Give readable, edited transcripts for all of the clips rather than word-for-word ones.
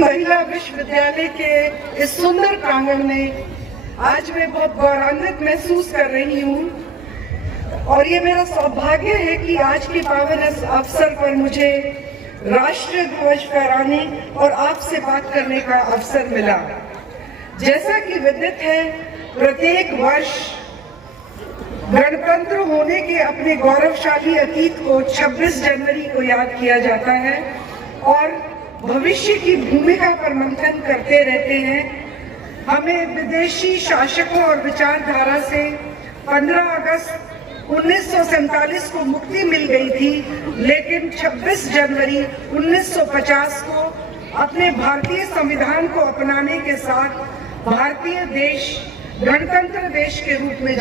सिंह महिला विश्वविद्यालय के इस सुंदर प्रांगण में आज मैं बहुत गौरवान्वित महसूस कर रही हूँ और ये मेरा सौभाग्य है कि आज के पावन इस अवसर पर मुझे राष्ट्रीय ध्वज फहराने और आपसे बात करने का अवसर मिला। जैसा कि विदित है, प्रत्येक वर्ष गणतंत्र होने के अपने गौरवशाली अतीत को 26 जनवरी को याद किया जाता है और भविष्य की भूमिका पर मंथन करते रहते हैं। हमें विदेशी शासकों और विचारधारा से 15 अगस्त 1947 को मुक्ति मिल गई थी, लेकिन 26 जनवरी 1950 को अपने भारतीय संविधान को अपनाने के साथ भारतीय देश गणतंत्र देश के रूप में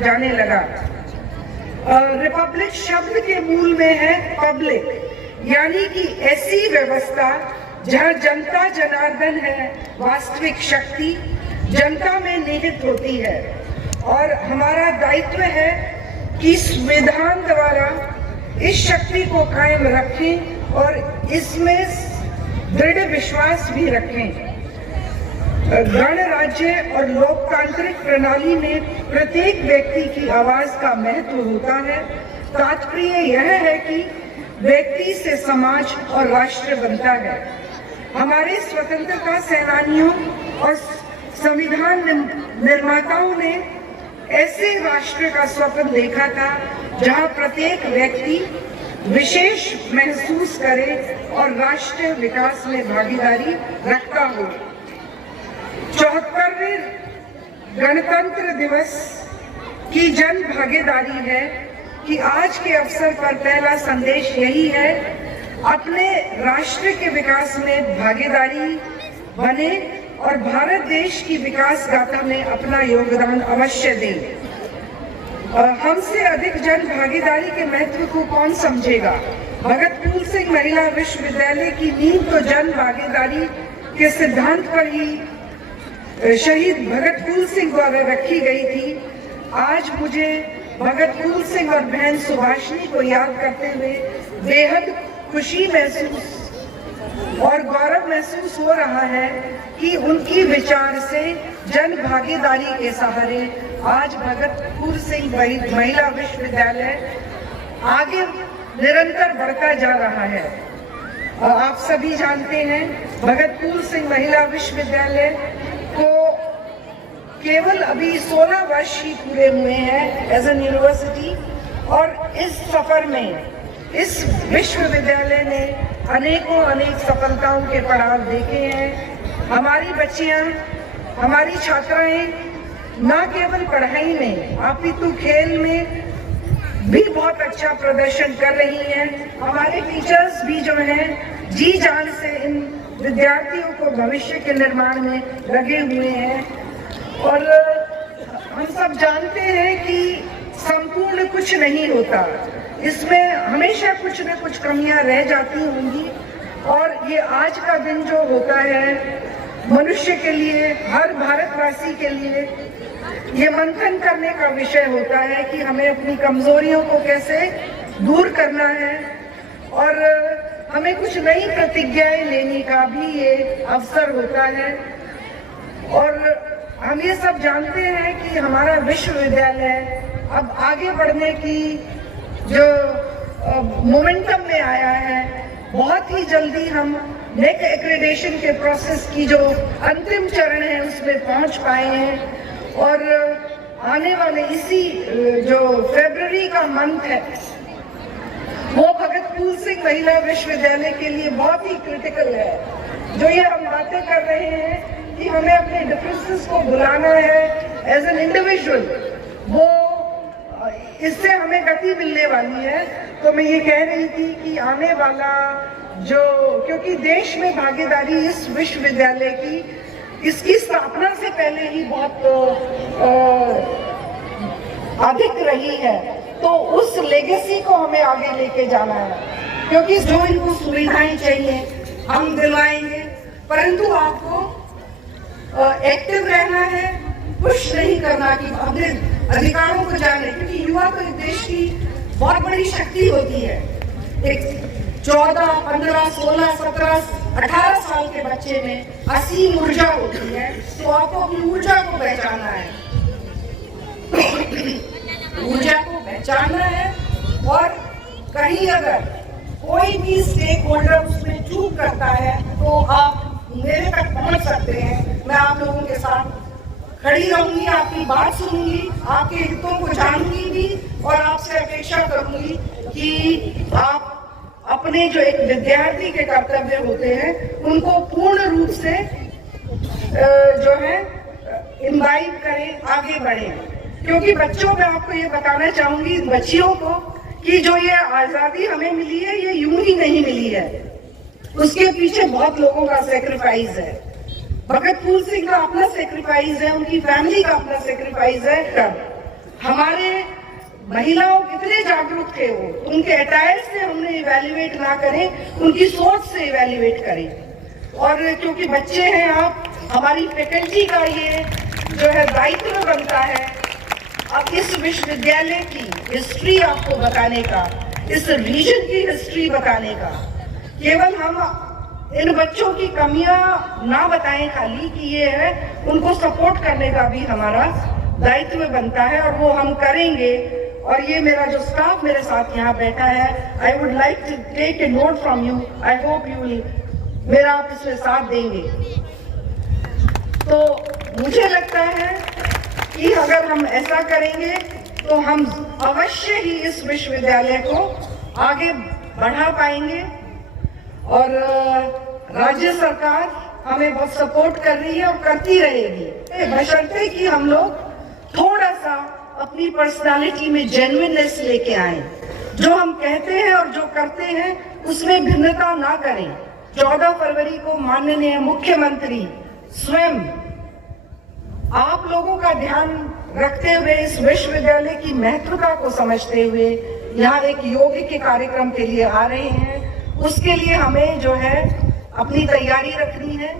जाने लगा। रिपब्लिक शब्द के मूल में है पब्लिक, यानी कि ऐसी व्यवस्था जहां जनता जनार्दन है, वास्तविक शक्ति जनता में निहित होती है और हमारा दायित्व है कि संविधान द्वारा इस शक्ति को कायम रखें और इसमें दृढ़ विश्वास भी रखें। गणराज्य और लोकतांत्रिक प्रणाली में प्रत्येक व्यक्ति की आवाज का महत्व होता है। तात्पर्य यह है कि व्यक्ति से समाज और राष्ट्र बनता है। हमारे स्वतंत्रता सेनानियों और संविधान निर्माताओं ने ऐसे राष्ट्र का स्वप्न देखा था जहां प्रत्येक व्यक्ति विशेष महसूस करे और राष्ट्रीय विकास में भागीदारी रखता हो। 74वें गणतंत्र दिवस की जन भागीदारी है कि आज के अवसर पर पहला संदेश यही है, अपने राष्ट्र के विकास में भागीदारी बने और भारत देश की विकास गाथा में अपना योगदान अवश्य दें। हमसे अधिक जन भागीदारी के महत्व को कौन समझेगा। भगत फूल सिंह महिला विश्वविद्यालय की नींव तो जन भागीदारी के सिद्धांत पर ही शहीद भगत फूल सिंह द्वारा रखी गई थी। आज मुझे भगत फूल सिंह और बहन सुभाषिनी को याद करते हुए बेहद खुशी महसूस और गौरव महसूस हो रहा है कि उनकी विचार से जन भागीदारी के सहारे आज भगत फूल सिंह महिला विश्वविद्यालय आगे निरंतर बढ़ता जा रहा है। आप सभी जानते हैं, भगत फूल सिंह महिला विश्वविद्यालय को केवल अभी 16 वर्ष ही पूरे हुए हैं एज एन यूनिवर्सिटी और इस सफर में इस विश्वविद्यालय ने अनेक सफलताओं के पड़ाव देखे हैं। हमारी बच्चियां, हमारी छात्राएं न केवल पढ़ाई में अपितु खेल में भी बहुत अच्छा प्रदर्शन कर रही हैं। हमारे टीचर्स भी जो हैं जी जान से इन विद्यार्थियों को भविष्य के निर्माण में लगे हुए हैं और हम सब जानते हैं कि संपूर्ण कुछ नहीं होता, इसमें हमेशा कुछ न कुछ कमियां रह जाती होंगी और ये आज का दिन जो होता है मनुष्य के लिए, हर भारतवासी के लिए ये मंथन करने का विषय होता है कि हमें अपनी कमजोरियों को कैसे दूर करना है और हमें कुछ नई प्रतिज्ञाएं लेने का भी ये अवसर होता है। और हम ये सब जानते हैं कि हमारा विश्वविद्यालय अब आगे बढ़ने की जो मोमेंटम में आया है, बहुत ही जल्दी हम नेक एक्रेडिटेशन के प्रोसेस की जो अंतिम चरण है उसमें पहुंच पाए हैं और आने वाले इसी जो फरवरी का मंथ है वो भगत फूल सिंह महिला विश्वविद्यालय के लिए बहुत ही क्रिटिकल है। जो ये हम बातें कर रहे हैं कि हमें अपने डिफरेंसेस को बुलाना है एज एन इंडिविजुअल, वो इससे हमें गति मिलने वाली है। तो मैं ये कह रही थी कि आने वाला जो, क्योंकि देश में भागीदारी इस विश्वविद्यालय की इसकी स्थापना से पहले ही बहुत अधिक रही है, तो उस लेगेसी को हमें आगे लेके जाना है। क्योंकि जो इनको सुविधाएं चाहिए हम दिलवाएंगे, परंतु आपको एक्टिव रहना है, पुश नहीं करना कि अपने अधिकारों को जाने, क्योंकि युवा तो देश की बहुत बड़ी शक्ति होती है। एक 14, 15, 16, 17, 18 साल के बच्चे में असीम ऊर्जा होती है, तो आपको अपनी ऊर्जा को पहचानना है। ऊर्जा को पहचानना है, और कहीं अगर कोई भी स्टेक होल्डर उसमें चूक करता है तो आप मेरे तक पहुंच सकते हैं। मैं आप लोगों के साथ खड़ी रहूंगी, आपकी बात सुनूंगी, आपके हितों को जानूंगी भी, और आपसे अपेक्षा करूंगी कि आप अपने जो एक विद्यार्थी के कर्तव्य होते हैं उनको पूर्ण रूप से जो है इम्बाइब करें, आगे बढ़ें। क्योंकि बच्चों, मैं आपको ये बताना चाहूंगी बच्चियों को कि जो ये आजादी हमें मिली है ये यूं ही नहीं मिली है, उसके पीछे बहुत लोगों का सेक्रीफाइस है। भगत फूल सिंह का अपना सेक्रीफाइस है, उनकी फैमिली का अपना सेक्रीफाइस है। तब हमारे महिलाओं कितने जागरूक थे, वो उनके अटायर से हमने इवैल्यूएट ना करें, उनकी सोच से इवैल्यूएट करें। और क्योंकि बच्चे हैं आप, हमारी फैकल्टी का ये जो है दायित्व बनता है अब इस विश्वविद्यालय की हिस्ट्री आपको बताने का, इस रीजन की हिस्ट्री बताने का। केवल हम इन बच्चों की कमियां ना बताएं खाली कि ये है, उनको सपोर्ट करने का भी हमारा दायित्व बनता है, और वो हम करेंगे। और ये मेरा जो स्टाफ मेरे साथ यहाँ बैठा है, I would like to take a note from you, I hope you will मेरा आप इसमें साथ देंगे। तो मुझे लगता है कि अगर हम ऐसा करेंगे तो हम अवश्य ही इस विश्वविद्यालय को आगे बढ़ा पाएंगे। और राज्य सरकार हमें बहुत सपोर्ट कर रही है और करती रहेगी, बशर्ते कि हम लोग थोड़ा सा अपनी पर्सनालिटी में जेन्युइननेस लेके आए। जो हम कहते हैं और जो करते हैं उसमें भिन्नता ना करें। 14 फरवरी को माननीय मुख्यमंत्री स्वयं आप लोगों का ध्यान रखते हुए, इस विश्वविद्यालय की महत्वता को समझते हुए यहाँ एक योग के कार्यक्रम के लिए आ रहे हैं। उसके लिए हमें जो है अपनी तैयारी रखनी है।